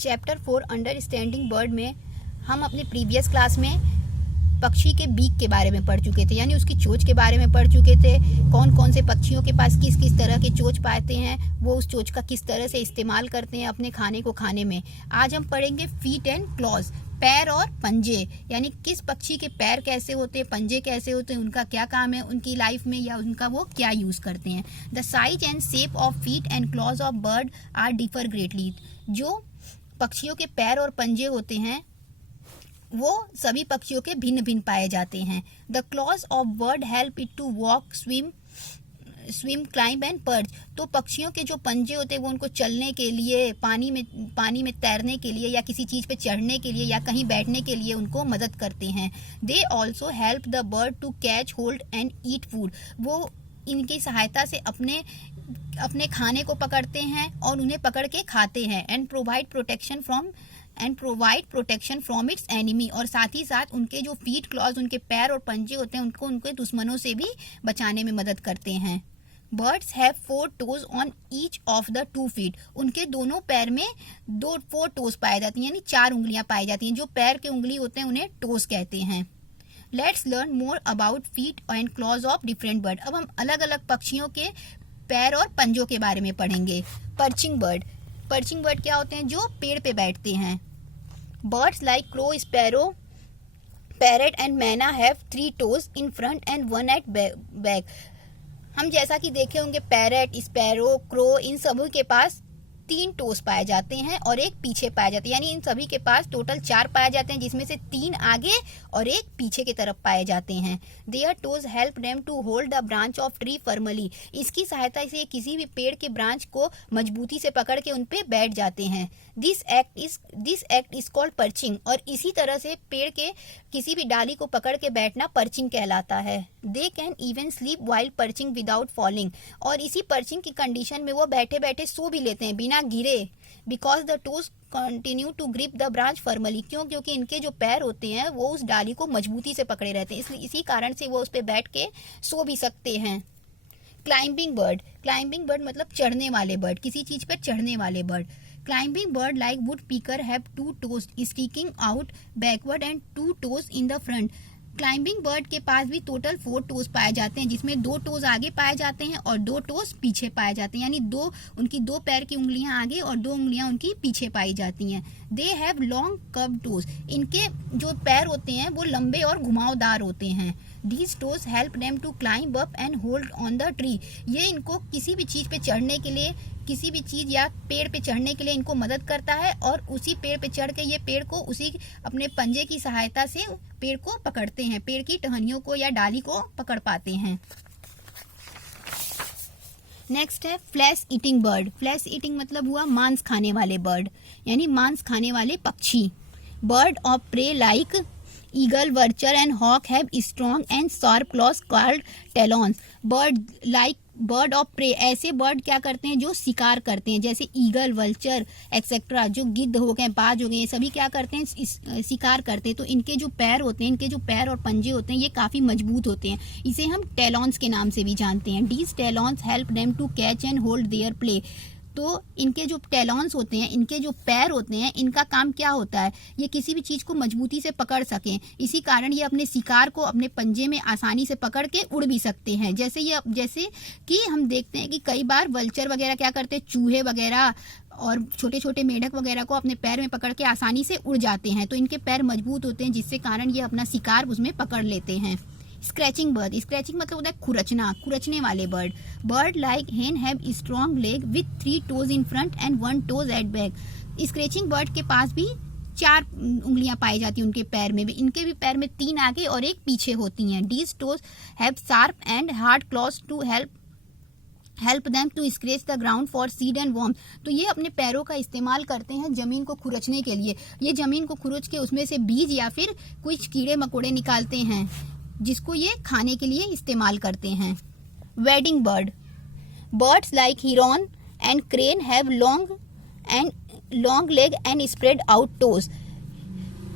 Chapter 4 understanding bird में हम अपने प्रीवियस क्लास में पक्षी के बीक के बारे में पढ़ चुके थे, यानी उसकी चोंच के बारे में पढ़ चुके थे। कौन कौन से पक्षियों के पास किस किस तरह के चोंच पाते हैं, वो उस चोंच का किस तरह से इस्तेमाल करते हैं अपने खाने को खाने में। आज हम पढ़ेंगे फीट एंड क्लॉज, पैर और पंजे, यानी किस पक्षी के पैर कैसे होते हैं, पंजे कैसे होते हैं, उनका क्या काम है उनकी लाइफ में, या उनका वो क्या यूज करते हैं। The size and shape of feet and claws of bird are differ greatly. जो पक्षियों के पैर और पंजे होते हैं वो सभी पक्षियों के भिन्न भिन्न पाए जाते हैं। The claws of bird help it to walk, swim, climb and perch. तो पक्षियों के जो पंजे होते हैं वो उनको चलने के लिए, पानी में तैरने के लिए, या किसी चीज पे चढ़ने के लिए, या कहीं बैठने के लिए उनको मदद करते हैं। They also help the bird to catch, hold and eat food. वो इनकी सहायता से अपने खाने को पकड़ते हैं और उन्हें पकड़ के खाते हैं। And provide protection from its enemy. और साथ ही साथ उनके जो फीट, क्लॉज, उनके पैर और पंजे होते हैं उनको उनके दुश्मनों से भी बचाने में मदद करते हैं। Birds have 4 toes on each of the 2 feet. उनके दोनों पैर में 4 टोज पाए जाती हैं, यानी 4 उंगलियां पाई जाती हैं। जो पैर के उंगली होते हैं उन्हें टोज कहते हैं। Let's learn more about feet and claws of different bird. अब हम अलग अलग पक्षियों के पैर और पंजों के बारे में पढ़ेंगे। पर्चिंग बर्ड क्या होते हैं? जो पेड़ पे बैठते हैं। Birds like crow, sparrow, parrot and myna have 3 toes in front and 1 at back. हम जैसा कि देखे होंगे पैरेट, स्पैरो, क्रो, इन सभी के पास 3 टोज पाए जाते हैं और एक पीछे पाए जाते हैं, यानी इन सभी के पास टोटल 4 पाए जाते हैं, जिसमें से 3 आगे और एक पीछे की तरफ पाए जाते हैं। Their toes help them to hold the branch of tree firmly. इसकी सहायता से किसी भी पेड़ के ब्रांच को मजबूती से पकड़ के उन पे बैठ जाते हैं। This act is called perching. और इसी तरह से पेड़ के किसी भी डाली को पकड़ के बैठना पर्चिंग कहलाता है। They can even sleep while perching without falling. और इसी पर्चिंग की कंडीशन में वो बैठे बैठे सो भी लेते हैं बिना गिरे। Because the toes continue to grip the branch firmly. क्योंकि इनके जो पैर होते हैं वो उस डाली को मजबूती से पकड़े रहते हैं, इसलिए इसी कारण से वो उस पर बैठ के सो भी सकते हैं। क्लाइंबिंग बर्ड मतलब चढ़ने वाले बर्ड, किसी चीज पर चढ़ने वाले bird. Climbing bird like woodpecker have 2 toes sticking out backward and 2 toes in the front. Climbing bird के पास भी टोटल 4 टोज पाए जाते हैं, जिसमें 2 टोज आगे पाए जाते हैं और 2 टोज पीछे पाए जाते हैं, यानी उनकी 2 पैर की उंगलियां आगे और 2 उंगलियां उनकी पीछे पाई जाती हैं। They have long curve toes. इनके जो पैर होते हैं वो लंबे और घुमावदार होते हैं। These toes help them to climb up and hold on the tree. ये इनको किसी भी चीज पे चढ़ने के लिए, किसी भी चीज या पेड़ पे चढ़ने के लिए इनको मदद करता है, और उसी पेड़ पे चढ़ के ये पेड़ को उसी अपने पंजे की सहायता से पेड़ को पकड़ते हैं, पेड़ की टहनियों को या डाली को पकड़ पाते हैं। नेक्स्ट है flesh eating bird. Flesh eating मतलब हुआ मांस खाने वाले बर्ड, यानी मांस खाने वाले पक्षी। Bird of prey like eagle, vulture and hawk have strong and sharp claws called talons. Bird of prey, ऐसे बर्ड क्या करते हैं जो शिकार करते हैं, जैसे ईगल, वल्चर एक्सेट्रा, जो गिद्ध हो गए, बाज हो गए, ये सभी क्या करते हैं? शिकार करते हैं। तो इनके जो पैर होते हैं, इनके जो पैर और पंजे होते हैं, ये काफी मजबूत होते हैं। इसे हम टेलॉन्स के नाम से भी जानते हैं। These talons help them to catch and hold their prey. तो इनके जो टेलॉन्स होते हैं, इनके जो पैर होते हैं, इनका काम क्या होता है? ये किसी भी चीज को मजबूती से पकड़ सकें। इसी कारण ये अपने शिकार को अपने पंजे में आसानी से पकड़ के उड़ भी सकते हैं। जैसे कि हम देखते हैं कि कई बार वल्चर वगैरह क्या करते हैं, चूहे वगैरह और छोटे छोटे मेढक वगैरह को अपने पैर में पकड़ के आसानी से उड़ जाते हैं। तो इनके पैर मजबूत होते हैं, जिससे कारण ये अपना शिकार उसमें पकड़ लेते हैं। स्क्रैचिंग मतलब होता है खुरचने वाले bird. Bird like hen have strong leg with 3 toes in front and 1 toes at back. Scratching bird के पास भी 4 उंगलियां पाई जाती हैं उनके पैर में भी। इनके भी पैर में 3 आगे और एक पीछे होती हैं। These toes have sharp and hard claws to help them to scratch the ground for seed and worm. तो ये अपने पैरों का इस्तेमाल करते हैं जमीन को खुरचने के लिए। ये जमीन को खुरच के उसमें से बीज या फिर कुछ कीड़े मकोड़े निकालते हैं, जिसको ये खाने के लिए इस्तेमाल करते हैं। Wedding birds like heron and crane have long leg and spread out toes.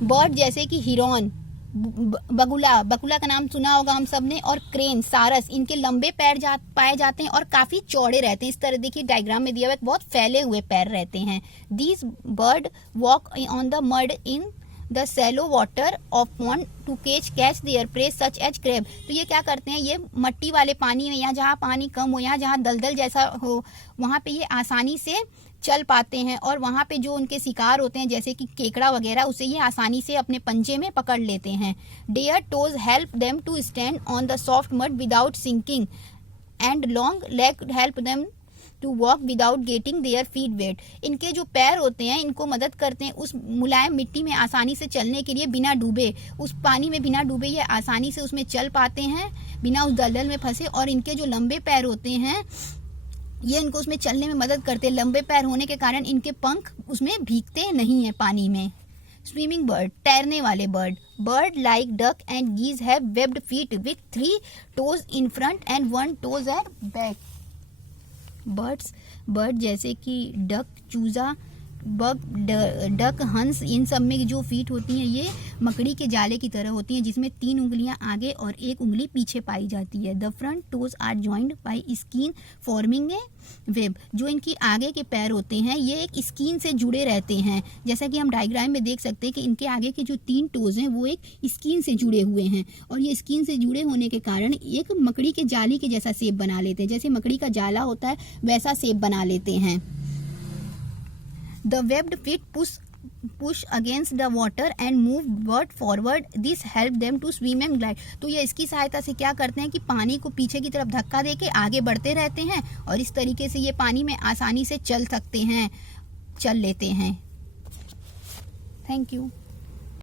Bird जैसे कि हिरॉन, बगुला, बगुला का नाम सुना होगा हम सब ने, और क्रेन, सारस, इनके लंबे पैर पाए जाते हैं और काफी चौड़े रहते हैं। इस तरह देखिए डायग्राम में दिया हुआ है, बहुत फैले हुए पैर रहते हैं। These bird walk on the mud in the shallow water of pond to catch their prey such as crab. तो ये क्या करते हैं, ये मट्टी वाले पानी में, या जहाँ पानी कम हो, यहाँ जहाँ दलदल जैसा हो, वहाँ पे ये आसानी से चल पाते हैं, और वहाँ पे जो उनके शिकार होते हैं जैसे कि केकड़ा वगैरह, उसे ये आसानी से अपने पंजे में पकड़ लेते हैं। Their toes help them to stand on the soft mud without sinking and long leg help them to walk without getting their feet wet. इनके जो पैर होते हैं इनको मदद करते हैं उस मुलायम मिट्टी में आसानी से चलने के लिए, बिना डूबे, उस पानी में बिना डूबे ये आसानी से उसमें चल पाते हैं, बिना उस दलदल में फंसे। और इनके जो लंबे पैर होते हैं ये इनको उसमें चलने में मदद करते हैं। लंबे पैर होने के कारण इनके पंख उसमें भीगते नहीं हैं पानी में। स्विमिंग बर्ड, तैरने वाले bird. Bird like duck and geese have webbed feet with 3 toes in front and 1 toes at back. Bird जैसे कि डक, चूजा, बग, डक, हंस, इन सब में जो फीट होती हैं ये मकड़ी के जाले की तरह होती हैं, जिसमें 3 उंगलियां आगे और 1 उंगली पीछे पाई जाती है। The front toes are joined by skin forming a web. जो इनकी आगे के पैर होते हैं ये एक स्किन से जुड़े रहते हैं, जैसा कि हम डायग्राम में देख सकते हैं कि इनके आगे के जो 3 टोज हैं वो एक स्किन से जुड़े हुए हैं, और ये स्किन से जुड़े होने के कारण एक मकड़ी के जाली के जैसा शेप बना लेते हैं। जैसे मकड़ी का जाला होता है वैसा शेप बना लेते हैं। The webbed feet push against the water and move bird forward. This help them to swim and glide. तो ये इसकी सहायता से क्या करते हैं कि पानी को पीछे की तरफ धक्का देके आगे बढ़ते रहते हैं, और इस तरीके से ये पानी में आसानी से चल सकते हैं, चल लेते हैं। Thank you.